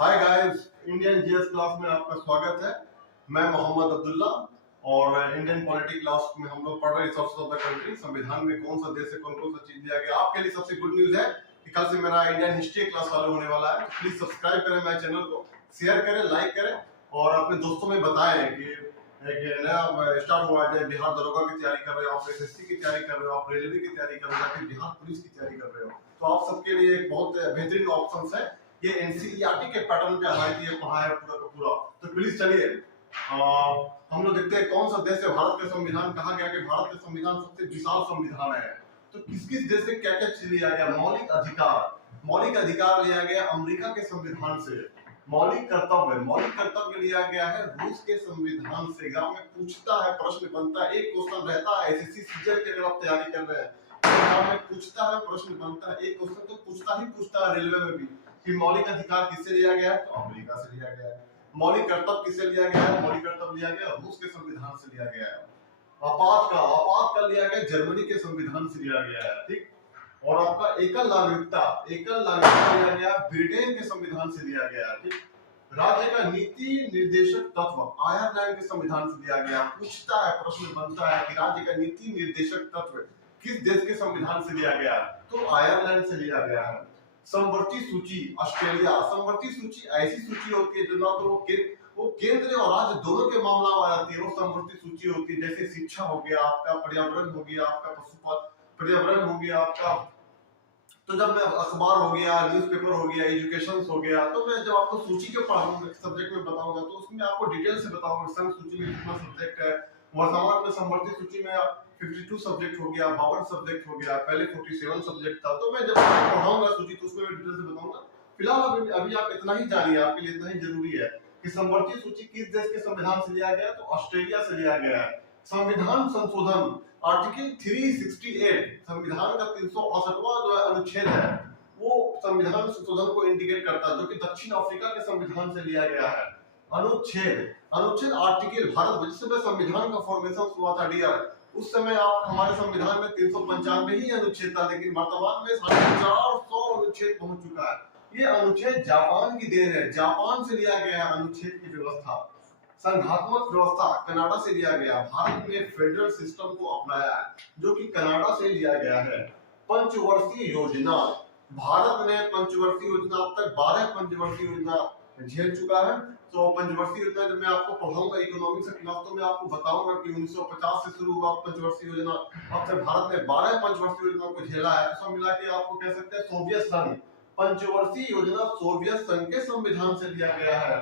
Hi guys, Indian GS class में आपका स्वागत है। मैं मोहम्मद अब्दुल्ला और इंडियन पॉलिटी क्लास में हम लोग पढ़ रहे हैं रिसोर्सेज ऑफ द कंट्री। संविधान में कौन सा देश से कौन कौन सा चीज दिया गया। आपके लिए सबसे गुड न्यूज है कि कल से मेरा इंडियन हिस्ट्री क्लास चालू होने वाला है। प्लीज सब्सक्राइब करें मेरे चैनल को, शेयर करें, लाइक करें और अपने दोस्तों में बताएं कि एक नया स्टार्ट हुआ है। बिहार दरोगा की तैयारी कर रहे हो आप, एसएससी की तैयारी कर रहे हो आप, रेलवे की तैयारी कर रहे हो या फिर बिहार पुलिस की तैयारी कर रहे हो, तो आप सबके लिए एक बहुत बेहतरीन ऑप्शन है। ये एनसीईआरटी के पैटर्न पे आधारित ये पढ़ा है पूरा का पूरा। तो प्लीज चलिए हम लोग देखते हैं कौन सा देश है भारत का संविधान। कहा गया कि भारत का संविधान सबसे विशाल संविधान है। तो किस किस देश से क्या क्या चीज लिया गया। मौलिक अधिकार लिया गया अमेरिका के संविधान से। मौलिक कर्तव्य लिया गया है रूस के संविधान से। एग्जाम में पूछता है, प्रश्न बनता है, एक क्वेश्चन रहता है एसएससी सीजन की, अगर आप तैयारी कर रहे हैं एग्जाम में पूछता है, प्रश्न बनता है, एक क्वेश्चन तो पूछता है रेलवे में भी कि मौलिक अधिकार किससे लिया गया है, तो अमेरिका से लिया गया है। मौलिक कर्तव्य किससे लिया गया है, मौलिक कर्तव्य लिया गया रूस के संविधान से लिया गया है। आपात लिया गया जर्मनी के संविधान से लिया गया है, ठीक। और आपका एकल नागरिकता लिया गया ब्रिटेन के संविधान से लिया गया है, ठीक। राज्य का नीति निर्देशक तत्व आयरलैंड के संविधान से लिया गया। पूछता है, प्रश्न बनता है कि राज्य का नीति निर्देशक तत्व किस देश के संविधान से लिया गया, तो आयरलैंड से लिया गया है। समवर्ती सूची ऑस्ट्रेलिया। समवर्ती सूची ऐसी सूची होती है जो ना तो वो केंद्र और राज्य दोनों के मामला में आती है, वो समवर्ती सूची होती है। जैसे शिक्षा हो गया आपका, पर्यावरण हो गया आपका, पर्यावरण हो गया आपका, तो जब मैं अखबार हो गया, न्यूज़पेपर हो गया, एजुकेशन हो गया, तो मैं जब आपको सूची के पढ़ाऊंगा सब्जेक्ट में बताऊंगा तो उसमें आपको डिटेल से बताऊंगा संघ सूची में कितना सब्जेक्ट है। वर्तमान में समवर्ती सूची में 52 सब्जेक्ट हो गया, 52 सब्जेक्ट हो गया, पहले 47 सब्जेक्ट था। तो मैं जब पढ़ाऊंगा सूची तो उसमें मैं डिटेल से बताऊंगा। फिलहाल अभी आप इतना ही जानिए, आपके लिए इतना ही जरूरी है कि समवर्ती सूची किस देश के संविधान से लिया गया, तो ऑस्ट्रेलिया से लिया गया है। संविधान संशोधन आर्टिकल 368, संविधान का 368वां जो अनुच्छेद है वो संविधान संशोधन को इंडिकेट करता है, जो कि दक्षिण अफ्रीका के संविधान से लिया गया है। अनुच्छेद आर्टिकल भारत जिस समय संविधान का फॉर्मेशन हुआ था डियर, उस समय आप हमारे संविधान में 395 ही अनुच्छेद था, लेकिन वर्तमान में 450 अनुच्छेद पहुंच चुका है। ये अनुच्छेद जापान की देन है, जापान से लिया गया अनुच्छेद की व्यवस्था। संघात्मक व्यवस्था कनाडा से लिया गया। भारत में फेडरल सिस्टम को अपनाया है, जो कि कनाडा से लिया गया है। पंचवर्षीय योजना, भारत ने पंचवर्षीय योजना अब तक 12 पंचवर्षीय योजना झेल चुका है। तो पंचवर्षीय योजना जब मैं आपको पढ़ाऊंगा इकोनॉमिक्स क्लास तो मैं आपको बताऊंगा कि 1950 से शुरू हुआ पंचवर्षीय योजना, अब तक भारत ने 12 पंचवर्षीय योजना को झेला है। तो सब मिला के आपको कह सकते हैं सोवियत संघ, पंचवर्षीय योजना सोवियत संघ के संविधान से लिया गया है।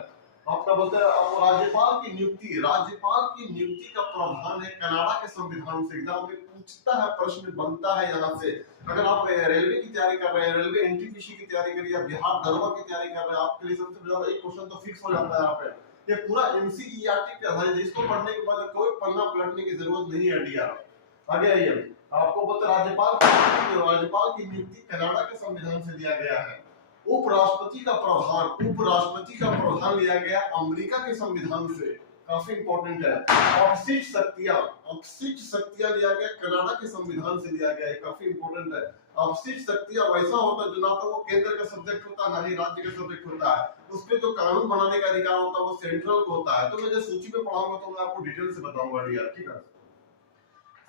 आपका बोलते हैं आपको राज्यपाल की नियुक्ति का प्रावधान है कनाडा के संविधान से। एग्जाम में पूछता है, प्रश्न बनता है यहाँ से। अगर आप रेलवे की तैयारी कर रहे हैं, रेलवे एनटीपीसी की तैयारी करिए, बिहार दरोगा की तैयारी कर रहे हैं, आपके लिए सबसे ज्यादा एक क्वेश्चन तो फिक्स हो जाता है यहाँ पे। ये पूरा एनसीईआरटी पे आधारित है, इसको पढ़ने के बाद कोई पन्ना पलटने की जरूरत नहीं है डियर। आगे आइए, आपको बोलते राज्यपाल की नियुक्ति कनाडा के संविधान से लिया गया है। उपराष्ट्रपति का प्रावधान लिया गया अमेरिका के संविधान से, काफी इंपॉर्टेंट है। अपशिष्ट शक्तियां लिया गया कनाडा के संविधान से लिया गया है, काफी इंपॉर्टेंट है। अपशिष्ट शक्तियां वैसा होता है जो ना तो वो केंद्र का सब्जेक्ट होता है ना ही राज्य का सब्जेक्ट होता है। उसपे जो कानून बनाने का अधिकार होता है वो सेंट्रल को होता है। तो मैं जब सूची में पढ़ाऊंगा तो मैं आपको डिटेल से बताऊंगा डियर, ठीक है।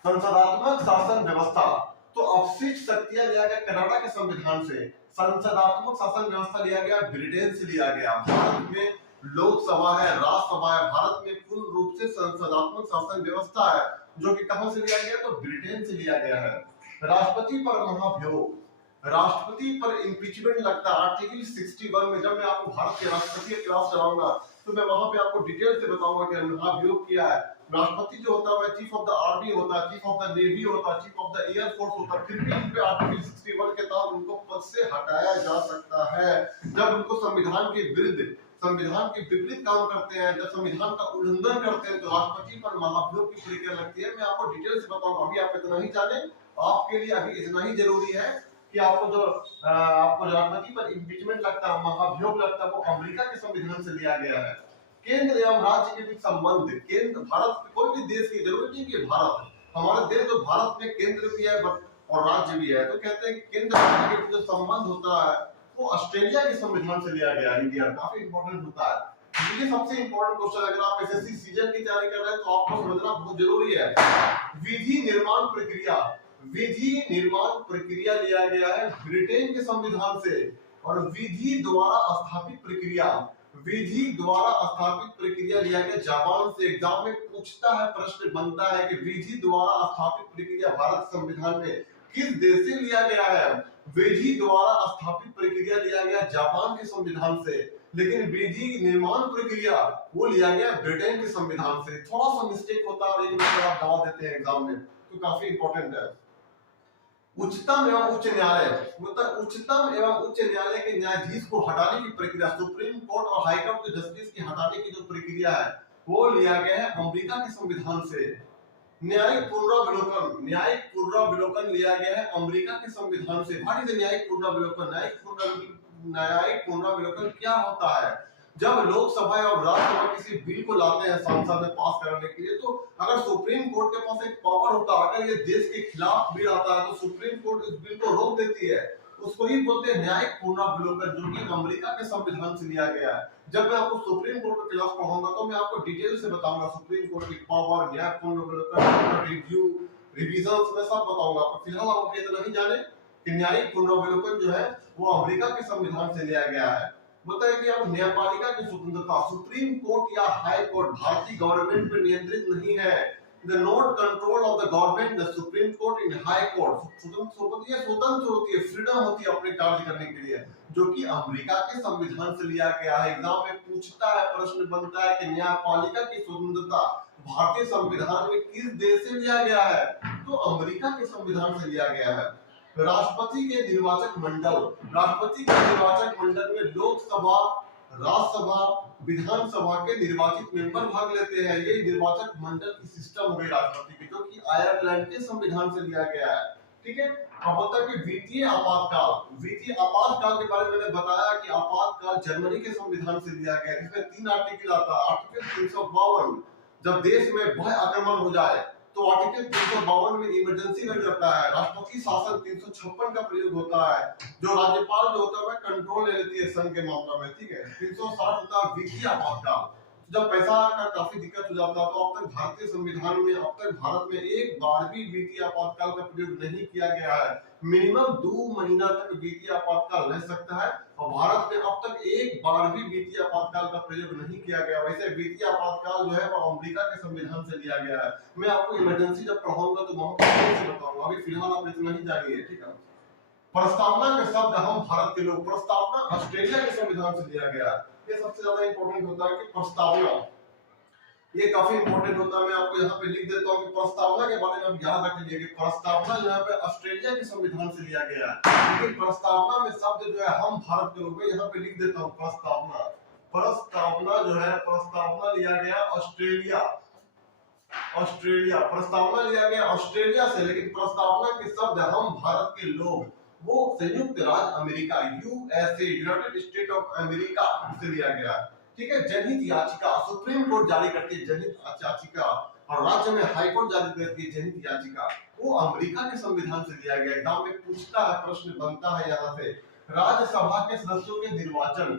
संसदात्मक शासन व्यवस्था, तो अपशिष्ट शक्तियां लिया गया कनाडा के संविधान से। संसदात्मक शासन व्यवस्था लिया गया ब्रिटेन से लिया गया। भारत में लोकसभा है, राज्यसभा है, भारत में पूर्ण रूप से संसदात्मक शासन व्यवस्था है, जो कि कहां से लिया गया, तो ब्रिटेन से लिया गया है। राष्ट्रपति पर महाभियोग, राष्ट्रपति पर इम्पीचमेंट लगता है आर्टिकल 61 में। जब मैं आपको भारत के राष्ट्रपति क्लास चलाऊंगा तो मैं वहां पे आपको डिटेल से बताऊंगा कि महाभियोग किया है। राष्ट्रपति जो होता है चीफ ऑफ द आर्मी होता है, चीफ ऑफ द नेवी होता है, chief of the air force होता है, फिर भी इन पे आर्टिकल 61 के तहत उनको पद से हटाया जा सकता है जब उनको संविधान के विपरीत काम करते हैं, जब संविधान का उल्लंघन करते हैं, तो राष्ट्रपति पर महाभियोग की प्रक्रिया लगती है। मैं आपको डिटेल से बताऊंगा, अभी आप इतना ही जाने, आपके लिए अभी इतना ही जरूरी है कि आपको राष्ट्रपति पर इम्पीचमेंट लगता है, महाभियोग लगता है, वो अमेरिका के संविधान से लिया गया है। केंद्र एवं राज्य के बीच संबंध, केंद्र भारत कोई भी देश की जरूरत नहीं कि भारत हमारा देश, जो भारत में केंद्र भी है और राज्य भी है, तो कहते हैं कि केंद्र राज्य के बीच जो संबंध होता है वो ऑस्ट्रेलिया के संविधान से लिया गया है। इंडिया काफी इंपॉर्टेंट होता है। ये सबसे इंपॉर्टेंट क्वेश्चन, अगर आप एसएससी सीजन की तैयारी कर रहे हैं तो आपको समझना बहुत जरूरी है। विधि निर्माण प्रक्रिया, विधि निर्माण प्रक्रिया लिया गया है ब्रिटेन के संविधान से। और विधि द्वारा स्थापित प्रक्रिया, विधि द्वारा स्थापित प्रक्रिया लिया गया जापान से। एग्जाम में पूछता है, प्रश्न बनता है कि विधि द्वारा स्थापित प्रक्रिया भारत संविधान में किस देश से लिया गया है। विधि द्वारा स्थापित प्रक्रिया लिया गया जापान के संविधान से, लेकिन विधि निर्माण प्रक्रिया वो लिया गया ब्रिटेन के संविधान से। थोड़ा सा मिस्टेक होता है, लेकिन अगर आप दवा देते हैं एग्जाम में तो काफी इंपॉर्टेंट है। उच्चतम एवं उच्च न्यायालय, मतलब उच्चतम एवं उच्च न्यायालय के न्यायाधीश को हटाने की प्रक्रिया, सुप्रीम कोर्ट और हाई कोर्ट के जस्टिस की हटाने की जो प्रक्रिया है वो लिया गया है अमेरिका के संविधान से। न्यायिक पुनरावलोकन, न्यायिक पुनरावलोकन लिया गया है अमेरिका के संविधान से। व्हाट इज न्यायिक पुनरावलोकन? न्यायिक पुनरावलोकन क्या होता है? जब लोकसभा और राज्यसभा किसी बिल को लाते हैं संसद में पास करने के लिए, तो अगर सुप्रीम कोर्ट के पास एक पावर होता है, अगर ये देश के खिलाफ बिल आता है तो सुप्रीम कोर्ट इस बिल को रोक देती है। उसको ही बोलते हैं न्यायिक पुनरावलोकन, जो कि अमेरिका के संविधान से लिया गया है। जब मैं आपको सुप्रीम कोर्ट के क्लास पढ़ाऊंगा तो मैं आपको डिटेल से बताऊंगा सुप्रीम कोर्ट की पावर, न्यायिक पुनरावलोकन, रिव्यू, रिविजन में सब बताऊंगा। पर फिलहाल आप इतना ही जाने कि न्यायिक पुनरावलोकन जो है वो अमेरिका के संविधान से लिया गया है। होता है कि अब न्यायपालिका की स्वतंत्रता, सुप्रीम कोर्ट या हाई कोर्ट भारतीय गवर्नमेंट पर नियंत्रित नहीं है। The not control of the government, the Supreme Court in High Court स्वतंत्र होती है, फ्रीडम होती है अपने कार्य करने के लिए, जो कि अमेरिका के संविधान से लिया गया है। एग्जाम में पूछता है, प्रश्न बनता है कि न्यायपालिका की स्वतंत्रता भारतीय संविधान में किस देश से लिया गया है? तो अमेरिका के संविधान से लिया गया है। राष्ट्रपति के निर्वाचक मंडल, राष्ट्रपति के निर्वाचक मंडल में लोकसभा, राज्यसभा, विधानसभा के निर्वाचित मेंबर भाग लेते हैं। ये निर्वाचक मंडल की सिस्टम हो गई राष्ट्रपति की, जो कि आयरलैंड के संविधान से लिया गया है। ठीक है। अब होता है कि वित्तीय आपातकाल, वित्तीय आपातकाल के बारे में मैंने बताया कि आपातकाल जर्मनी के संविधान से लिया गया है। इसमें 3 आर्टिकल आता है। आर्टिकल 352, जब देश में भय आक्रमण हो जाए तो आर्टिकल 352 में इमरजेंसी लग जाता है। राष्ट्रपति शासन 356 का प्रयोग होता है, जो राज्यपाल जो होता है कंट्रोल ले लेती है संघ के मामला में। ठीक है। 360 होता है वित्तीय आपातकाल, जब पैसा का काफी दिक्कत हो जाता है। तो अब तक भारतीय संविधान में, अब तक भारत में एक बार भी वित्तीय आपातकाल का प्रयोग नहीं किया गया है। मिनिमम 2 महीना तक वित्तीय आपातकाल रह सकता है, और भारत में अब तक एक बार भी वित्तीय आपातकाल का प्रयोग नहीं किया गया। वैसे वित्तीय आपातकाल जो है वो अमेरिका के संविधान से लिया गया है। मैं आपको इमरजेंसी जब पढ़ाऊंगा तो वहां पर बताऊंगा, अभी फिलहाल आप इतना ही जानिए। ठीक है। प्रस्तावना के शब्द हम भारत के लोग, प्रस्तावना ऑस्ट्रेलिया के संविधान से लिया गया है। ये सबसे ज्यादा इंपॉर्टेंट होता है कि प्रस्तावना, ये काफी इंपॉर्टेंट होता है। मैं आपको यहाँ पे लिख देता हूँ कि प्रस्तावना के बारे में आप याद रख लीजिए कि प्रस्तावना यहाँ पे ऑस्ट्रेलिया के संविधान से लिया गया है। लेकिन प्रस्तावना में शब्द जो है हम भारत के लोग, यहाँ पे लिख देता हूँ प्रस्तावना, प्रस्तावना जो है, प्रस्तावना लिया गया ऑस्ट्रेलिया, ऑस्ट्रेलिया, प्रस्तावना लिया गया ऑस्ट्रेलिया से। लेकिन प्रस्तावना के शब्द हम भारत के लोग वो संयुक्त राज्य America, USA, United state of America से लिया गया। ठीक है। जनहित याचिका, सुप्रीम कोर्ट जारी करती है जनहित याचिका, और राज्य में हाई कोर्ट जारी करती है जनहित याचिका, वो अमेरिका के संविधान से लिया गया। एग्जाम में पूछता है, प्रश्न बनता है यहाँ से। राज्यसभा के सदस्यों के निर्वाचन,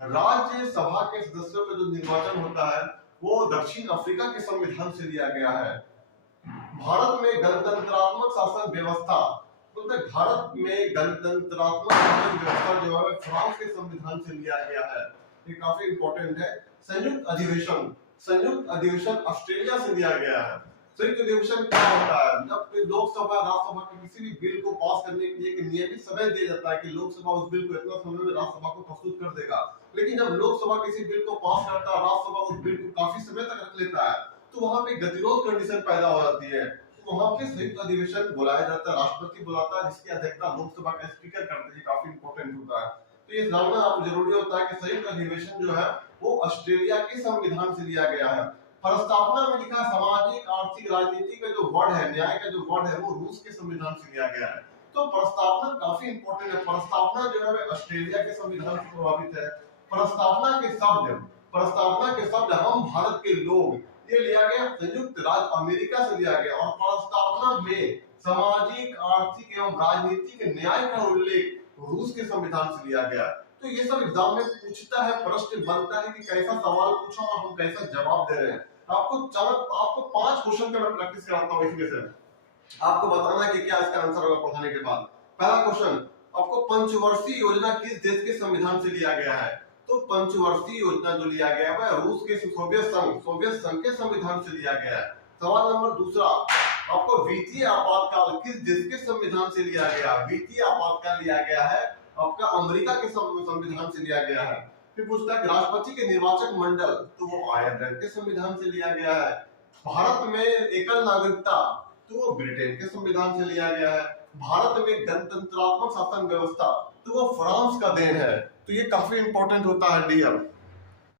राज्यसभा के सदस्यों का जो निर्वाचन होता है वो दक्षिण अफ्रीका के संविधान से लिया गया है। भारत में गणतंत्रात्मक शासन व्यवस्था, तो भारत में गणतंत्रात्मक शासन व्यवस्था जो है फ्रांस के संविधान से लिया गया है। ये काफी इंपॉर्टेंट है। संयुक्त अधिवेशन, संयुक्त अधिवेशन ऑस्ट्रेलिया से लिया गया है। संयुक्त अधिवेशन क्या होता है? जब लोकसभा राज्यसभा के किसी भी बिल को पास करने के लिए एक नियमित समय दिया जाता है कि लोकसभा उस बिल को इतना समय में राज्यसभा को प्रस्तुत कर देगा। लेकिन जब लोकसभा किसी बिल को पास करता है, राज्यसभा उस बिल को काफी समय तक रख लेता है, तो वहां पे गतिरोध कंडीशन पैदा हो जाती है। वहां पे संयुक्त अधिवेशन बुलाया जाता है, राष्ट्रपति बुलाता है, जिसकी अध्यक्षता लोकसभा का स्पीकर करते हैं। काफी इंपॉर्टेंट होता है। तो ये जानना आपको जरूरी होता है कि संयुक्त अधिवेशन जो है वो ऑस्ट्रेलिया के संविधान से लिया गया है। प्रस्तावना में लिखा सामाजिक, आर्थिक, राजनीति का जो वर्ड है, न्याय का जो वर्ड है, वो रूस के संविधान से लिया गया है। तो प्रस्तावना काफी इंपॉर्टेंट है। प्रस्तावना जो है ऑस्ट्रेलिया के संविधान से प्रभावित है। प्रस्तावना के शब्द, प्रस्तावना के शब्द हम भारत के लोग, ये लिया गया संयुक्त राज्य अमेरिका से लिया गया। और प्रस्तावना में सामाजिक, आर्थिक एवं राजनीतिक न्याय का उल्लेख रूस के संविधान से लिया गया है। तो ये सब एग्जाम में पूछता है, प्रश्न बनता है कि कैसा सवाल पूछा और हम कैसा जवाब दे रहे हैं। आपको 5 क्वेश्चन का मैं प्रैक्टिस कराता हूँ, इसमें से आपको बताना है कि क्या इसका आंसर होगा पढ़ाने के बाद। पहला क्वेश्चन, आपको पंचवर्षीय योजना किस देश के संविधान से लिया गया है? तो पंचवर्षीय योजना जो लिया गया है रूस के सोवियत संघ के संविधान से लिया गया है। सवाल नंबर दूसरा, आपको वित्तीय आपातकाल किस देश के संविधान से लिया गया? वित्तीय आपातकाल लिया गया है आपका अमेरिका के संविधान से लिया गया है। फिर पूछता है राष्ट्रपति के निर्वाचक मंडल, तो वो आयरलैंड के संविधान से लिया गया है। भारत में एकल नागरिकता, तो वो ब्रिटेन के संविधान से लिया गया है। भारत में गणतंत्रात्मक शासन व्यवस्था, तो वो फ्रांस का देन है। तो ये काफी इंपॉर्टेंट होता है डियर।